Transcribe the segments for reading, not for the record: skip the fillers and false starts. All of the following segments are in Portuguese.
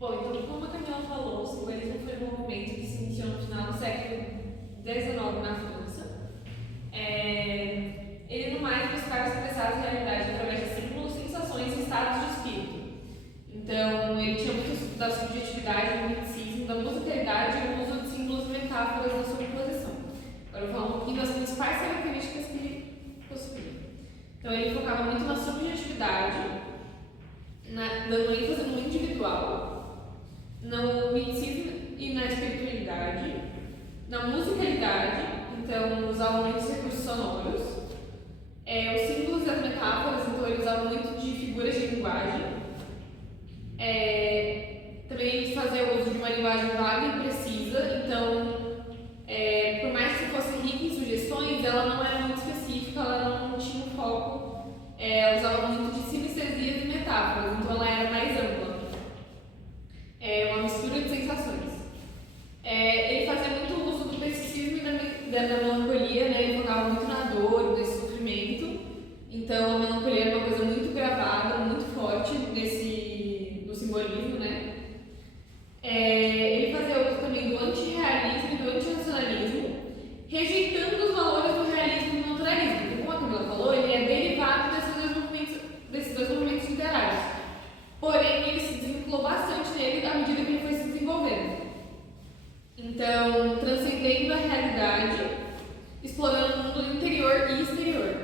Bom, então, como a Camila falou, o simbolismo foi um movimento que se iniciou no final do século XIX na França. Ele, no mais, buscava expressar a realidade através de símbolos, sensações e estados de espírito. Então, ele tinha muito da subjetividade, do miticismo, da musicalidade e o uso de símbolos e metáforas na sua composição. Agora, eu vou falar um pouquinho das principais características que ele possuía. Então, ele focava muito na subjetividade, dando ênfase no individual, no miticismo e na espiritualidade, na musicalidade, então usava muitos recursos sonoros, os símbolos e as metáforas, então ele usava muito de figuras de linguagem, também ele fazia uso de uma linguagem vaga e precisa, então por mais que fosse rica em sugestões, ela não era muito específica, ela não tinha um foco, ela usava muito de sinestesias e metáforas, então ela era mais ampla, uma mistura de sensações. Ele fazia muito uso do pessimismo e da melancolia, né? Ele focava muito na dor, nesse sofrimento, então a melancolia era uma coisa muito gravada, muito forte no simbolismo, né? Ele fazia uso também do antirrealismo e do antirracionalismo, rejeitando os valores do realismo e do naturalismo. Então, como a Camila falou, ele é derivado desses dois movimentos literários. Porém, ele se desvinculou bastante nele à medida que ele foi se desenvolvendo. Então, transcendendo a realidade, explorando o mundo interior e exterior.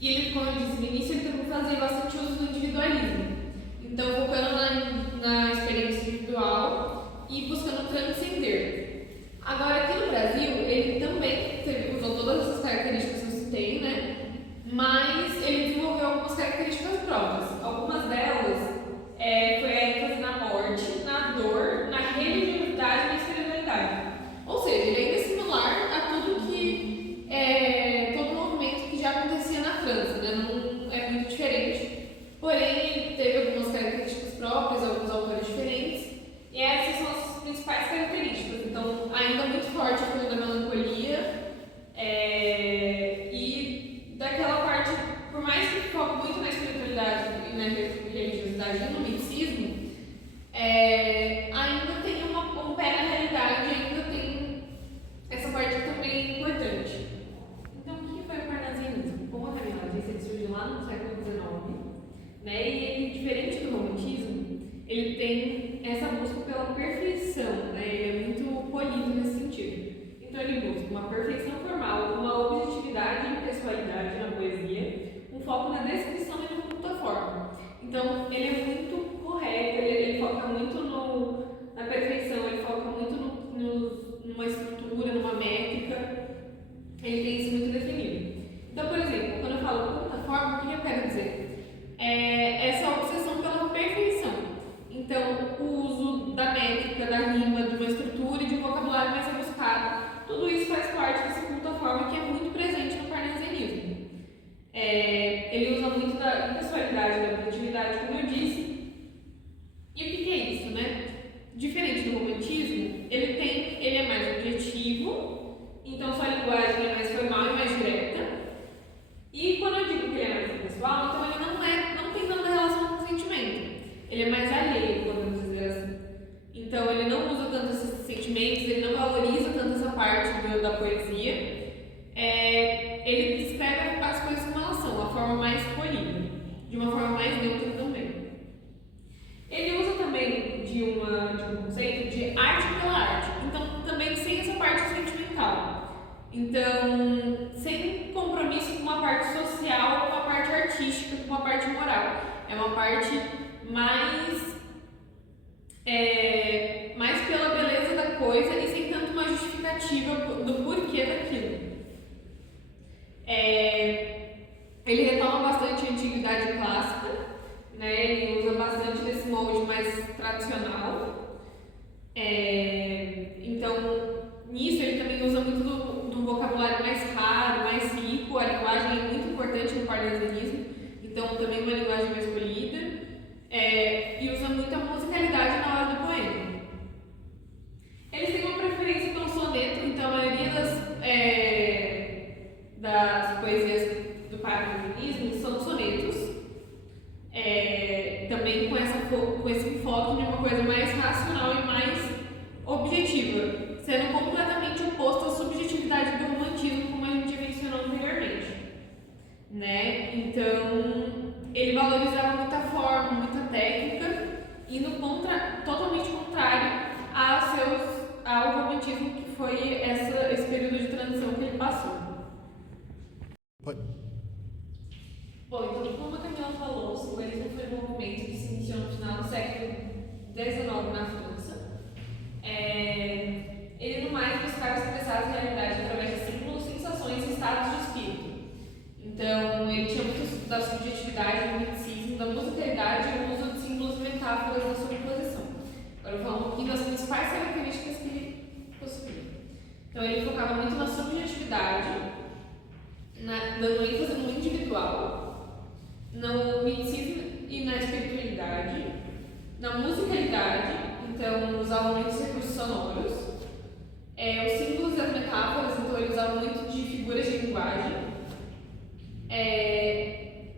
E ele, como eu disse no início, ele também fazia bastante uso do individualismo. Então, focando na experiência individual e buscando transcender. Agora, aqui no Brasil, ele também usou todas essas características que eu citei, né? Mas ele desenvolveu algumas características próprias. Algumas delas foi a ênfase na morte, na dor, na religiosidade e na espiritualidade. Ou seja, ele ainda é similar a tudo que todo o movimento que já acontecia na França, né? Não é muito diferente. Porém, ele teve algumas características próprias, alguns autores diferentes, e essas são as principais características. Então, ainda muito forte a coisa da melancolia e daquela parte, por mais que foque muito na espiritualidade e na religiosidade e no misticismo, ainda tem um pé na realidade, ainda tem essa parte que também é importante. Então, o que foi o parnasianismo? Como a Camila disse, ele surgiu lá no século XIX, né? E ele, diferente do romantismo, ele tem essa busca pela perfeição, né? Ele é muito polido nesse sentido. Então, ele busca uma perfeição formal, uma objetividade e pessoalidade na poesia, um foco na descrição e no culto à forma. Então, ele é muito correto, ele foca muito na perfeição, ele foca muito numa estrutura, numa métrica, ele tem isso muito definido. Então, por exemplo, quando eu falo culto à forma, o que eu quero dizer? Essa obsessão pela perfeição. Então, o uso da métrica, da rima, de uma estrutura e de um vocabulário mais rebuscado, tudo isso faz parte desse culto à forma que é muito presente no parnasianismo. Ele usa muito da impessoalidade, da objetividade, como eu disse. E o que é isso, né? Diferente do romantismo, ele é mais objetivo, então sua linguagem é mais formal e mais direta. E quando eu digo que ele é mais impessoal, então ele não tem tanta relação com o sentimento. Ele é mais alheio, podemos dizer assim. Então ele não usa tanto esses sentimentos, ele não valoriza tanto essa parte da poesia. Ele descreve as coisas como elas são, a forma mais polida, de uma forma mais neutra também. Ele usa também de um conceito de arte pela arte, então também sem essa parte sentimental. Então, sem compromisso com uma parte social, com uma parte artística, com uma parte moral. É uma parte mais pela beleza da coisa e sem tanto uma justificativa do porquê daquilo. Ele retoma bastante a antiguidade clássica, né? Ele usa bastante desse molde mais tradicional. Então, nisso ele também usa muito do vocabulário mais raro, mais rico. A linguagem é muito importante no parnasianismo, então também uma linguagem mais polida. E usa muito a musicalidade na hora do poema. Eles têm uma preferência pelo soneto, então a maioria das poesias do parnasianismo são sonetos, também com essa com esse enfoque de uma coisa mais racional e mais objetiva, sendo completamente oposto à subjetividade do romantismo, como a gente mencionou anteriormente, né? Então, ele valorizava muita forma, muita técnica, indo totalmente contrário ao romantismo, que foi esse período de transição que ele passou. Pode. Bom, então, como a Camila falou, o simbolismo foi um movimento que se iniciou no final do século XIX na França. Ele, no mais, buscava expressar a realidade através de símbolos, sensações e estados de espírito. Então, ele tinha muito da subjetividade, do miticismo, da musicalidade e o uso de símbolos e metáforas na sua composição. Agora, eu vou falar um pouquinho das principais características que ele possuía. Então, ele focava muito na subjetividade, dando ênfase no individual, no miticismo e na espiritualidade, na musicalidade, então usava muitos recursos sonoros, os símbolos e as metáforas, então ele usava muito de figuras de linguagem,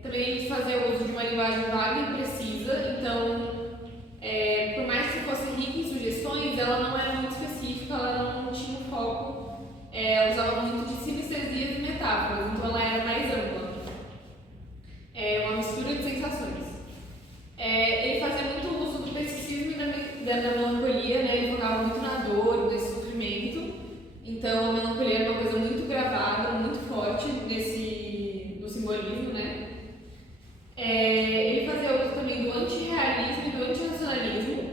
também ele fazia uso de uma linguagem vaga e precisa, então por mais que fosse rica em sugestões, ela não era muito específica, ela não tinha um foco, ela usava muito de sinestesias e metáforas, então ela era mais ampla. Uma mistura de sensações. Ele fazia muito uso do pessimismo e da melancolia, né? Ele focava muito na dor, nesse sofrimento. Então a melancolia era uma coisa muito gravada, muito forte no simbolismo, né? Ele fazia uso também do antirrealismo e do antirracionalismo,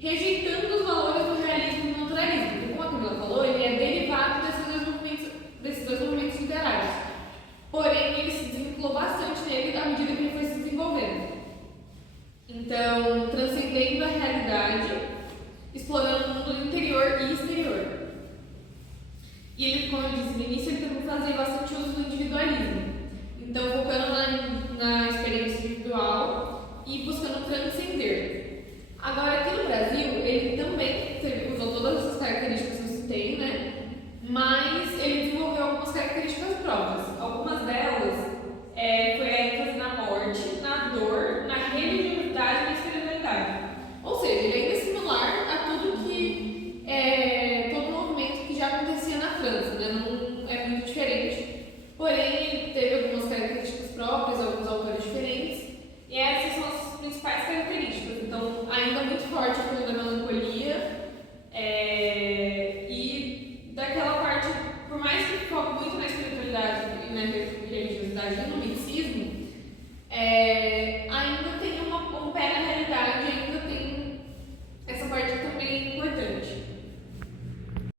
rejeitando os valores do realismo e do naturalismo. Então, como a Camila falou, ele é derivado desses dois movimentos literários. Porém, ele se desvinculou bastante nele à medida que ele foi se desenvolvendo. Então, transcendendo a realidade, explorando o mundo interior e exterior. E ele, como eu disse no início, ele também fazia bastante uso do individualismo. Então, focando na experiência individual